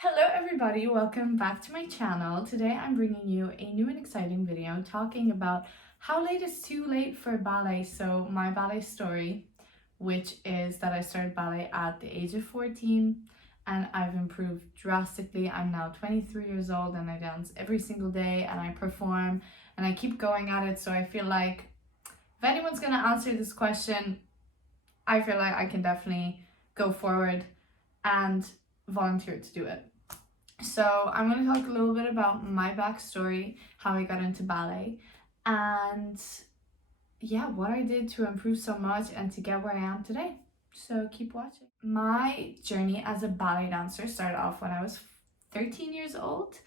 Hello everybody, welcome back to my channel. Today I'm bringing you a new and exciting video talking about how late is too late for ballet. So my ballet story, which is that I started ballet at the age of 14 and I've improved drastically. I'm now 23 years old and I dance every single day and I perform and I keep going at it. So I feel like if anyone's gonna answer this question, I feel like I can definitely go forward and volunteer to do it. So I'm going to talk a little bit about my backstory, how I got into ballet, and yeah, what I did to improve so much and to get where I am today. So keep watching. My journey as a ballet dancer started off when I was 13 years old,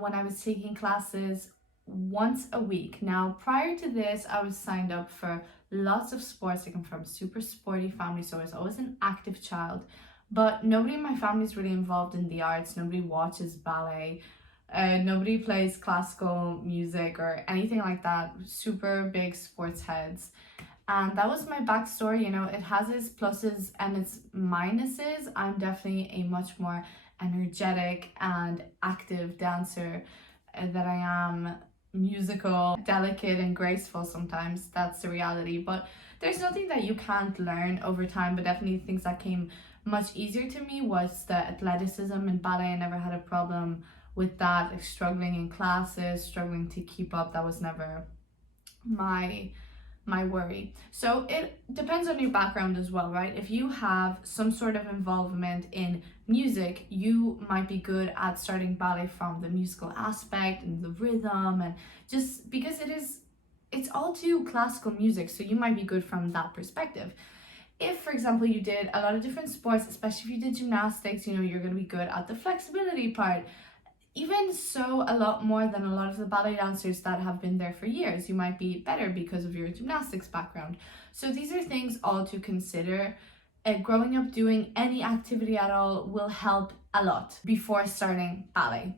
when I was taking classes once a week. Now, prior to this, I was signed up for lots of sports. I come from a super sporty family, so I was always an active child. But nobody in my family is really involved in the arts. Nobody watches ballet. Nobody plays classical music or anything like that. Super big sports heads. And that was my backstory. You know, it has its pluses and its minuses. I'm definitely a much more energetic and active dancer than I am musical, delicate and graceful sometimes. That's the reality. But there's nothing that you can't learn over time, but definitely things that came much easier to me was the athleticism in ballet. I never had a problem with that, like struggling in classes, struggling to keep up. That was never my worry. So it depends on your background as well, right? If you have some sort of involvement in music, you might be good at starting ballet from the musical aspect and the rhythm, and just because it's all too classical music, so you might be good from that perspective. If, for example, you did a lot of different sports, especially if you did gymnastics, you know, you're going to be good at the flexibility part. Even so, a lot more than a lot of the ballet dancers that have been there for years. You might be better because of your gymnastics background. So these are things all to consider. Growing up doing any activity at all will help a lot before starting ballet.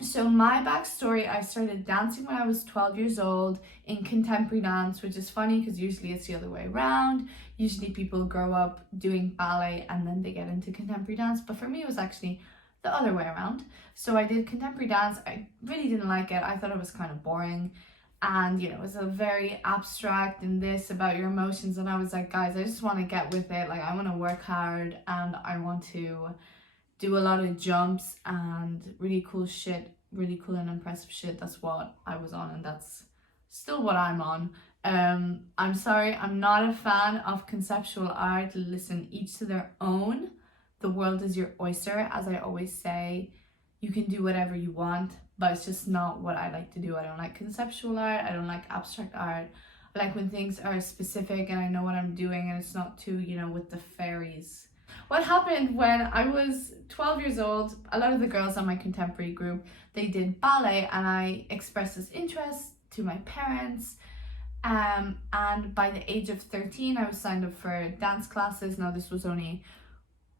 So my backstory, I started dancing when I was 12 years old in contemporary dance, which is funny because usually it's the other way around. Usually people grow up doing ballet and then they get into contemporary dance. But for me, it was actually the other way around. So I did contemporary dance. I really didn't like it. I thought it was kind of boring. And, you know, it was a very abstract and this about your emotions. And I was like, guys, I just want to get with it. Like, I want to work hard and I want to do a lot of jumps and really cool shit, really cool and impressive shit. That's what I was on, and that's still what I'm on. I'm sorry, I'm not a fan of conceptual art. Listen, each to their own. The world is your oyster, as I always say. You can do whatever you want, but it's just not what I like to do. I don't like conceptual art. I don't like abstract art. I like when things are specific and I know what I'm doing and it's not too, you know, with the fairies. What happened when I was 12 years old, a lot of the girls on my contemporary group, they did ballet, and I expressed this interest to my parents. And by the age of 13, I was signed up for dance classes. Now, this was only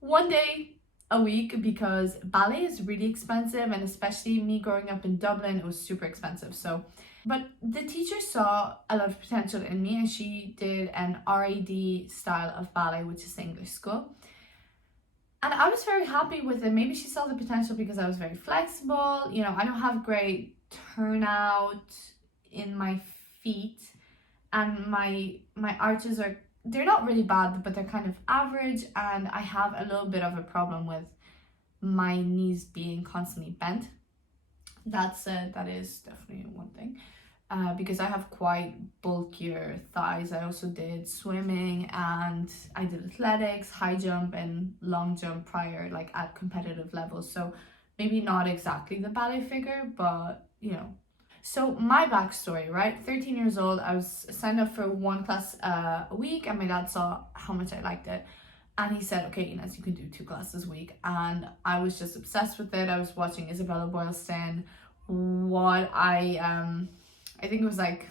one day a week because ballet is really expensive, and especially me growing up in Dublin, it was super expensive. So, but the teacher saw a lot of potential in me, and she did an RAD style of ballet, which is the English school. And I was very happy with it. Maybe she saw the potential because I was very flexible. You know, I don't have great turnout in my feet, and my arches are, they're not really bad, but they're kind of average, and I have a little bit of a problem with my knees being constantly bent. That is definitely one thing. Because I have quite bulkier thighs. I also did swimming and I did athletics, high jump and long jump prior, like at competitive levels. So maybe not exactly the ballet figure, but you know. So my backstory, right? 13 years old, I was signed up for one class a week, and my dad saw how much I liked it. And he said, okay, Inez, you can do 2 classes a week. And I was just obsessed with it. I was watching Isabella Boylston, I think it was like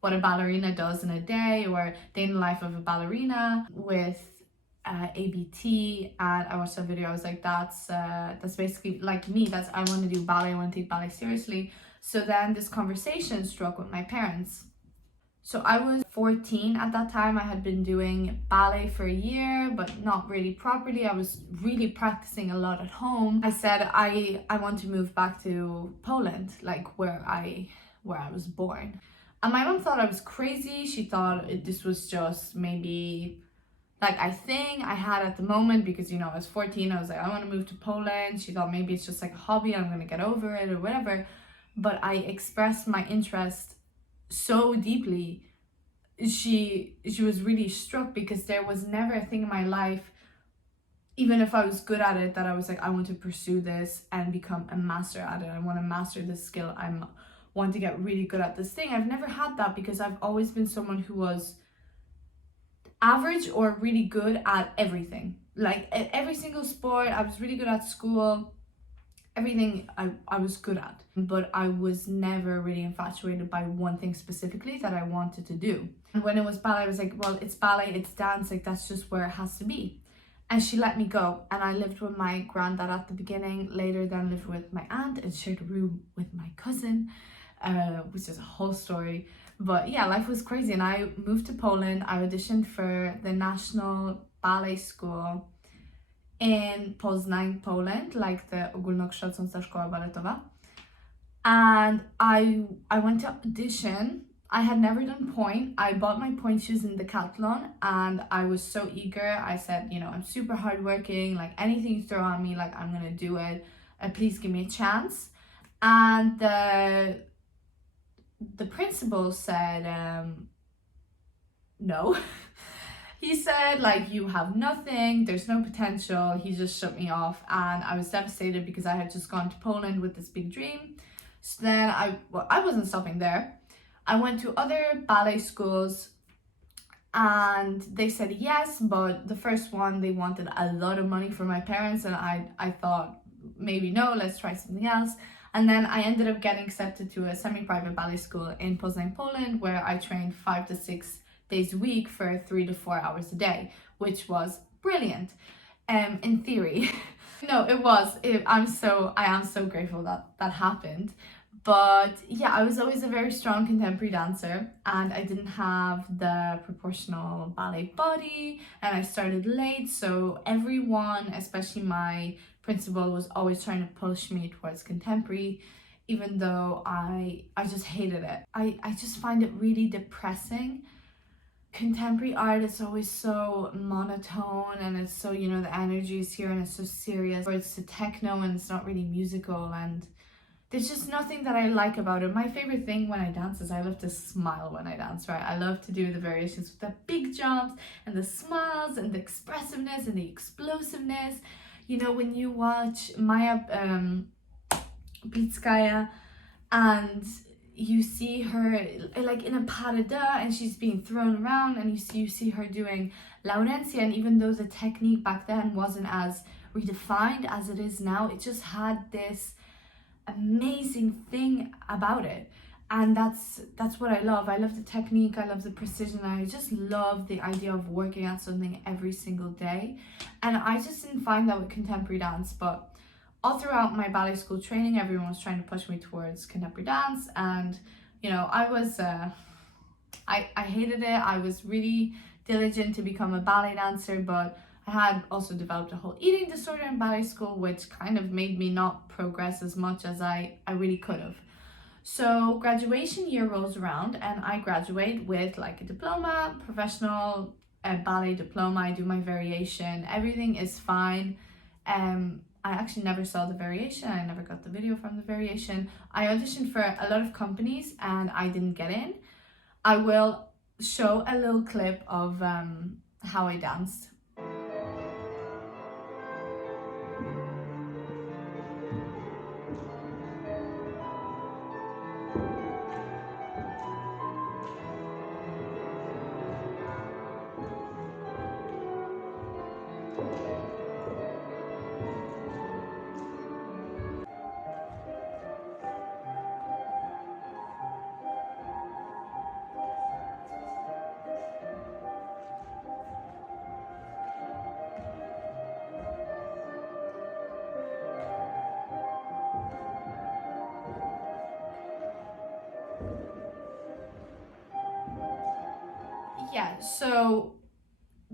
what a ballerina does in a day, or day in the life of a ballerina with ABT. And I watched that video. I was like, that's basically like me. I want to do ballet. I want to take ballet seriously. So then this conversation struck with my parents. So I was 14 at that time. I had been doing ballet for a year, but not really properly. I was really practicing a lot at home. I said I want to move back to Poland, like where I was born. And my mom thought I was crazy. She thought this was just maybe like a thing I had at the moment because, you know, I was 14. I was like, I want to move to Poland. She thought maybe it's just like a hobby. I'm going to get over it or whatever. But I expressed my interest so deeply. She was really struck because there was never a thing in my life, even if I was good at it, that I was like, I want to pursue this and become a master at it. I want to master this skill. I want to get really good at this thing. I've never had that because I've always been someone who was average or really good at everything. Like every single sport, I was really good at school. Everything I was good at, but I was never really infatuated by one thing specifically that I wanted to do. And when it was ballet, I was like, well, it's ballet, it's dance, like that's just where it has to be. And she let me go, and I lived with my granddad at the beginning, later then lived with my aunt and shared a room with my cousin, which is a whole story. But yeah, life was crazy, and I moved to Poland. I auditioned for the National Ballet School in Poznań, Poland, like the Ogólnokształcąca Szkoła Baletowa. And I went to audition. I had never done point. I bought my point shoes in Decathlon and I was so eager. I said, you know, I'm super hardworking, like anything you throw at me, like I'm gonna do it. Please give me a chance. And the principal said, no. He said, like, you have nothing, there's no potential. He just shut me off, and I was devastated because I had just gone to Poland with this big dream. So then I wasn't stopping there. I went to other ballet schools and they said yes, but the first one, they wanted a lot of money from my parents, and I thought, maybe no, let's try something else. And then I ended up getting accepted to a semi-private ballet school in Poznań, Poland, where I trained 5 to 6 days a week for 3 to 4 hours a day, which was brilliant, in theory. No, it was. I am so grateful that that happened. But yeah, I was always a very strong contemporary dancer, and I didn't have the proportional ballet body, and I started late, so everyone, especially my principal, was always trying to push me towards contemporary, even though I just hated it. I just find it really depressing. Contemporary art is always so monotone, and it's so, you know, the energy is here and it's so serious, or it's the techno and it's not really musical, and there's just nothing that I like about it. My favorite thing when I dance is I love to smile when I dance, right? I love to do the variations with the big jumps and the smiles and the expressiveness and the explosiveness. You know, when you watch Maya Blitzkaya and you see her like in a pas de deux and she's being thrown around, and you see her doing Laurencia, and even though the technique back then wasn't as redefined as it is now, it just had this amazing thing about it. And that's what I love. I love the technique, I love the precision, I just love the idea of working at something every single day. And I just didn't find that with contemporary dance. But all throughout my ballet school training, everyone was trying to push me towards contemporary dance, and you know, I was I hated it. I was really diligent to become a ballet dancer, but I had also developed a whole eating disorder in ballet school, which kind of made me not progress as much as I really could have. So graduation year rolls around and I graduate with like a diploma, professional ballet diploma. I do my variation, everything is fine. I actually never saw the variation. I never got the video from the variation. I auditioned for a lot of companies and I didn't get in. I will show a little clip of how I danced. Yeah, so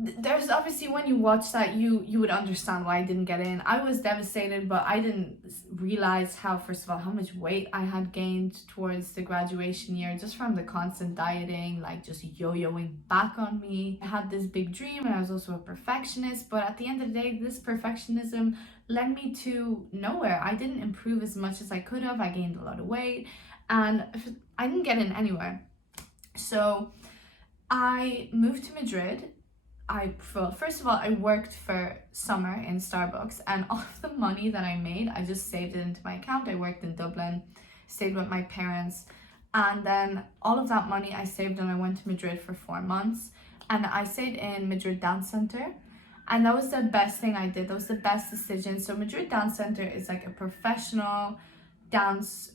there's obviously, when you watch that, you would understand why I didn't get in. I was devastated, but I didn't realize how, first of all, how much weight I had gained towards the graduation year, just from the constant dieting, like just yo-yoing back on me. I had this big dream, and I was also a perfectionist, but at the end of the day, this perfectionism led me to nowhere. I didn't improve as much as I could have. I gained a lot of weight, and I didn't get in anywhere. So I moved to Madrid. First of all, I worked for summer in Starbucks, and all of the money that I made, I just saved it into my account. I worked in Dublin, stayed with my parents, and then all of that money I saved, and I went to Madrid for 4 months, and I stayed in Madrid Dance Center, and that was the best thing I did. That was the best decision. So Madrid Dance Center is like a professional dance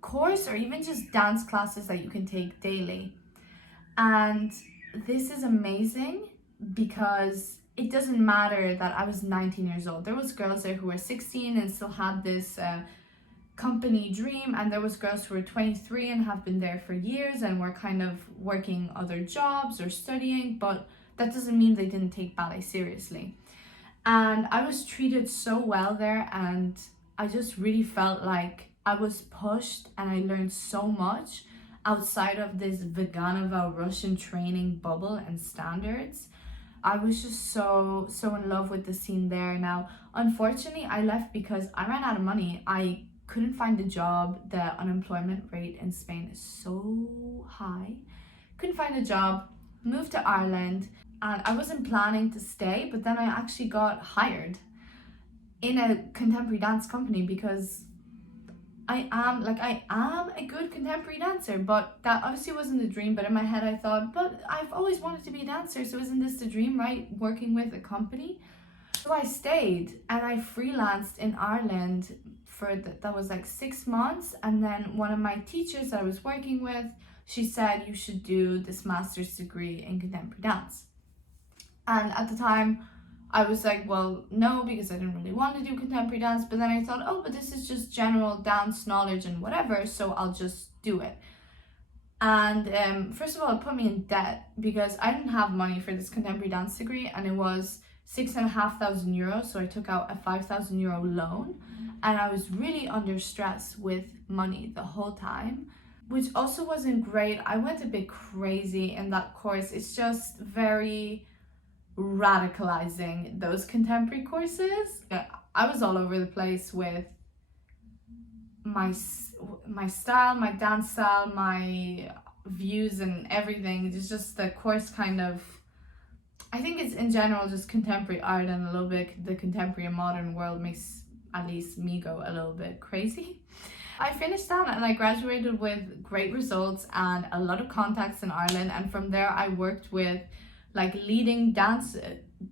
course, or even just dance classes that you can take daily. And this is amazing because it doesn't matter that I was 19 years old. There was girls there who were 16 and still had this company dream, and there was girls who were 23 and have been there for years and were kind of working other jobs or studying, but that doesn't mean they didn't take ballet seriously. And I was treated so well there, and I just really felt like I was pushed, and I learned so much outside of this Veganova Russian training bubble and standards. I was just so in love with the scene there. Now, unfortunately, I left because I ran out of money. I couldn't find a job. The unemployment rate in Spain is so high. Couldn't find a job, moved to Ireland, and I wasn't planning to stay, but then I actually got hired in a contemporary dance company because I am a good contemporary dancer, but that obviously wasn't the dream. But in my head I thought, but I've always wanted to be a dancer, so isn't this the dream, right? Working with a company. So I stayed, and I freelanced in Ireland for that was like 6 months. And then one of my teachers that I was working with, she said, you should do this master's degree in contemporary dance. And at the time I was like, well, no, because I didn't really want to do contemporary dance. But then I thought, oh, but this is just general dance knowledge and whatever, so I'll just do it. And first of all, it put me in debt because I didn't have money for this contemporary dance degree, and it was 6,500 euros. So I took out a 5,000 euro loan, and I was really under stress with money the whole time, which also wasn't great. I went a bit crazy in that course. It's just very radicalizing, those contemporary courses. I was all over the place with my style, my dance style, my views and everything. It's just the course kind of, I think it's in general just contemporary art, and a little bit the contemporary and modern world makes at least me go a little bit crazy. I finished that, and I graduated with great results and a lot of contacts in Ireland, and from there I worked with like leading dance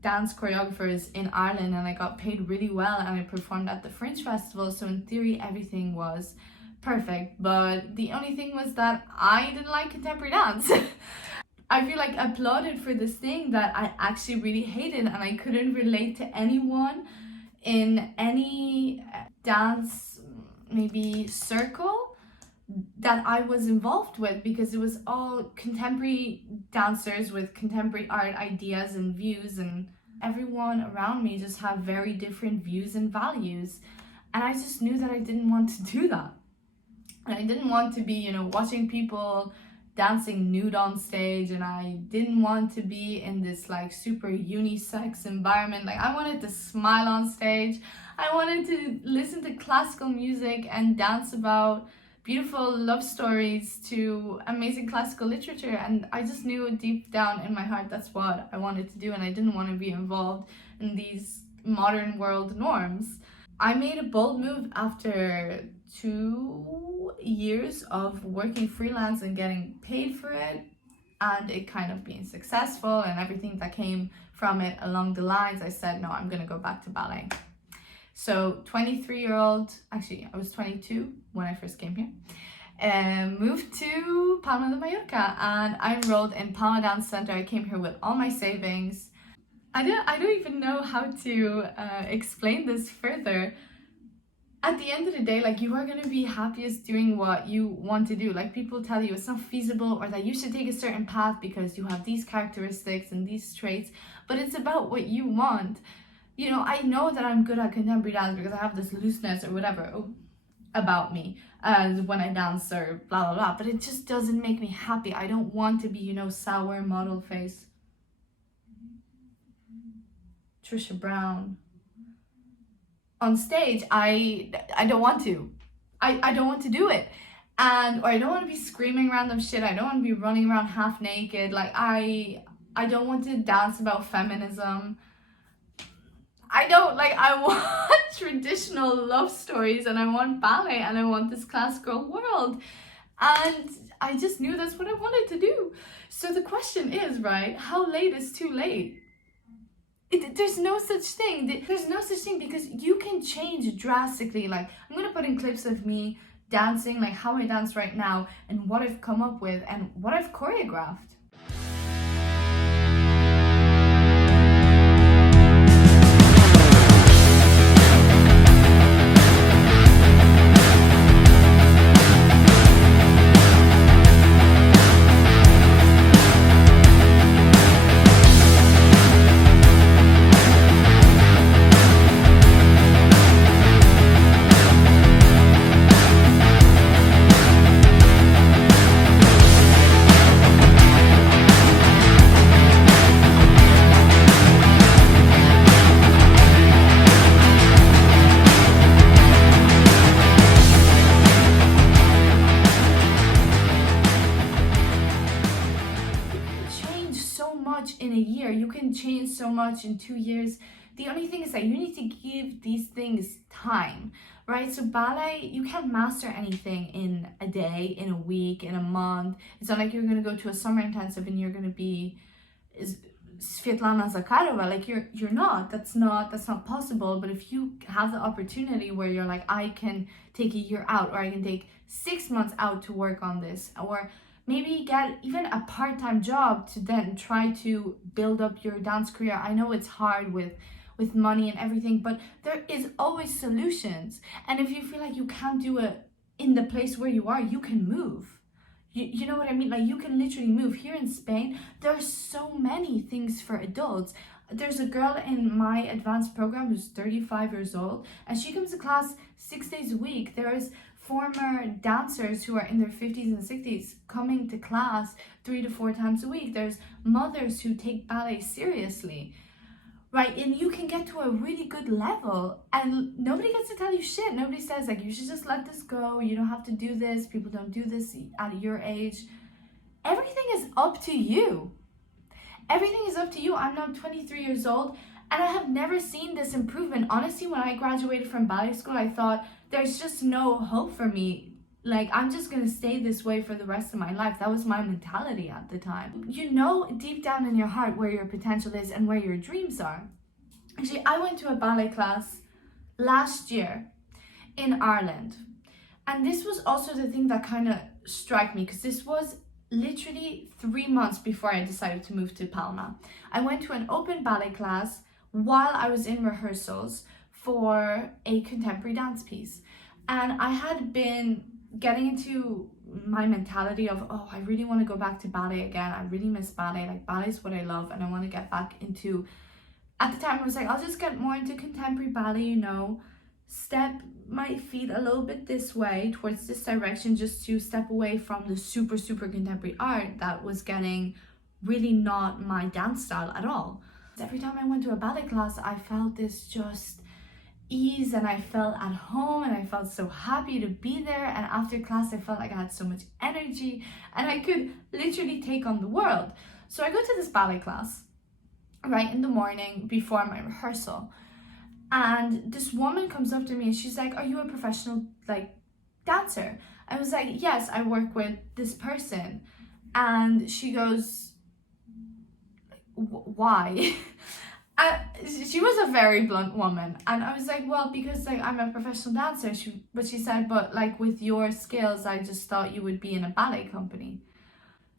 choreographers in Ireland, and I got paid really well, and I performed at the Fringe Festival. So in theory everything was perfect, but the only thing was that I didn't like contemporary dance. I feel like I applauded for this thing that I actually really hated, and I couldn't relate to anyone in any dance maybe circle that I was involved with, because it was all contemporary dancers with contemporary art ideas and views, and everyone around me just had very different views and values, and I just knew that I didn't want to do that. And I didn't want to be, watching people dancing nude on stage, and I didn't want to be in this like super unisex environment. Like, I wanted to smile on stage. I wanted to listen to classical music and dance about beautiful love stories to amazing classical literature, and I just knew deep down in my heart that's what I wanted to do, and I didn't want to be involved in these modern world norms. I made a bold move after 2 years of working freelance and getting paid for it, and it kind of being successful and everything that came from it along the lines. I said, no, I'm gonna go back to ballet. So 23-year-old, actually I was 22 when I first came here, moved to Palma de Mallorca, and I enrolled in Palma Dance Center. I came here with all my savings. I don't even know how to explain this further. at the end of the day, like, you are going to be happiest doing what you want to do. Like, people tell you it's not feasible, or that you should take a certain path because you have these characteristics and these traits, but it's about what you want. You know, I know that I'm good at contemporary dance because I have this looseness or whatever about me and when I dance or blah blah blah, but it just doesn't make me happy. I don't want to be, you know, sour model face Trisha Brown on stage. I don't want to. I don't want to do it. Or I don't want to be screaming random shit. I don't want to be running around half naked. Like, I don't want to dance about feminism. I want traditional love stories, and I want ballet, and I want this classical world. And I just knew that's what I wanted to do. So the question is, right, how late is too late? There's no such thing. There's no such thing, because you can change drastically. Like, I'm gonna put in clips of me dancing, like how I dance right now, and what I've come up with, and what I've choreographed. In a year, you can change so much in 2 years. The only thing is that you need to give these things time, right? So ballet, you can't master anything in a day, in a week, in a month. It's not like you're going to go to a summer intensive and you're going to be Svetlana Zakharova. Like, you're not. That's not possible. But if you have the opportunity where you're like, I can take a year out, or I can take 6 months out to work on this, or maybe get even a part-time job to then try to build up your dance career. I know it's hard with money and everything, but there is always solutions. And if you feel like you can't do it in the place where you are, you can move. You know what I mean? Like, you can literally move. Here in Spain, there are so many things for adults. There's a girl in my advanced program who's 35 years old, and she comes to class 6 days a week. There is former dancers who are in their 50s and 60s coming to class 3 to 4 times a week. There's mothers who take ballet seriously, right? And you can get to a really good level, and nobody gets to tell you shit. Nobody says, like, you should just let this go. You don't have to do this. People don't do this at your age. Everything is up to you. Everything is up to you. I'm now 23 years old, and I have never seen this improvement. Honestly, when I graduated from ballet school, I thought, there's just no hope for me. Like, I'm just gonna stay this way for the rest of my life. That was my mentality at the time. You know deep down in your heart where your potential is and where your dreams are. Actually, I went to a ballet class last year in Ireland. And this was also the thing that kind of struck me, because this was literally 3 months before I decided to move to Palma. I went to an open ballet class while I was in rehearsals for a contemporary dance piece. And I had been getting into my mentality of, oh, I really want to go back to ballet again. I really miss ballet. Like, ballet is what I love, and I want to get back into, at the time I was like, I'll just get more into contemporary ballet, you know, step my feet a little bit this way towards this direction, just to step away from the super contemporary art that was getting really not my dance style at all. Every time I went to a ballet class, I felt this just ease, and I felt at home, and I felt so happy to be there. And after class, I felt like I had so much energy, and I could literally take on the world. So I go to this ballet class right in the morning before my rehearsal, and this woman comes up to me and she's like, are you a professional, like, dancer? I was like, yes, I work with this person. And she goes, why? She was a very blunt woman, and I was like, well, because, like, I'm a professional dancer. But she said, but, like, with your skills, I just thought you would be in a ballet company,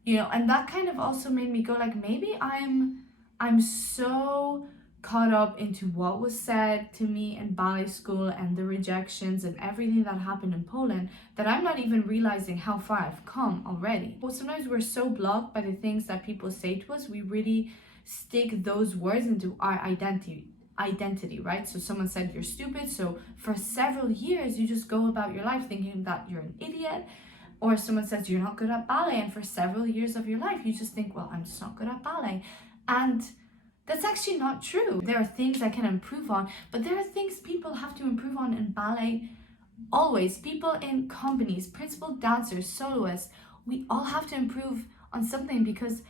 you know. And that kind of also made me go, like, maybe I'm so caught up into what was said to me in ballet school and the rejections and everything that happened in Poland that I'm not even realizing how far I've come already. But sometimes we're so blocked by the things that people say to us, we really stick those words into our identity, right? So someone said you're stupid, so for several years you just go about your life thinking that you're an idiot. Or someone says you're not good at ballet, and for several years of your life you just think, well, I'm just not good at ballet. And that's actually not true. There are things I can improve on, but there are things people have to improve on in ballet always. People in companies, principal dancers, soloists, we all have to improve on something, because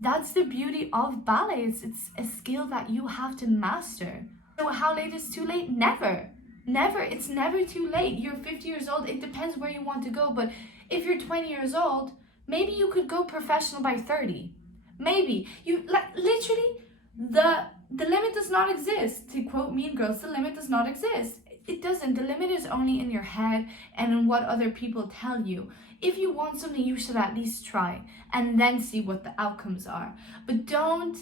that's the beauty of ballet. It's a skill that you have to master. So how late is too late? Never. It's never too late. You're 50 years old. It depends where you want to go. But if you're 20 years old, maybe you could go professional by 30. Maybe. You literally, the limit does not exist. To quote Mean Girls, the limit does not exist. It doesn't. The limit is only in your head and in what other people tell you. If you want something, you should at least try and then see what the outcomes are. But don't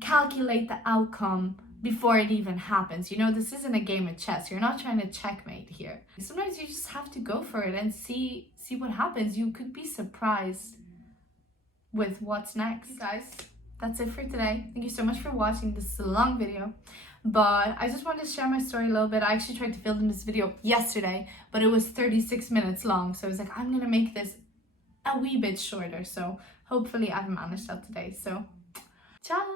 calculate the outcome before it even happens. You know, this isn't a game of chess. You're not trying to checkmate here. Sometimes you just have to go for it and see what happens. You could be surprised with what's next. Guys, that's it for today. Thank you so much for watching. This is a long video, but I just wanted to share my story a little bit. I actually tried to film this video yesterday, but it was 36 minutes long. So I was like, I'm gonna make this a wee bit shorter. So hopefully I've managed that today. So, ciao.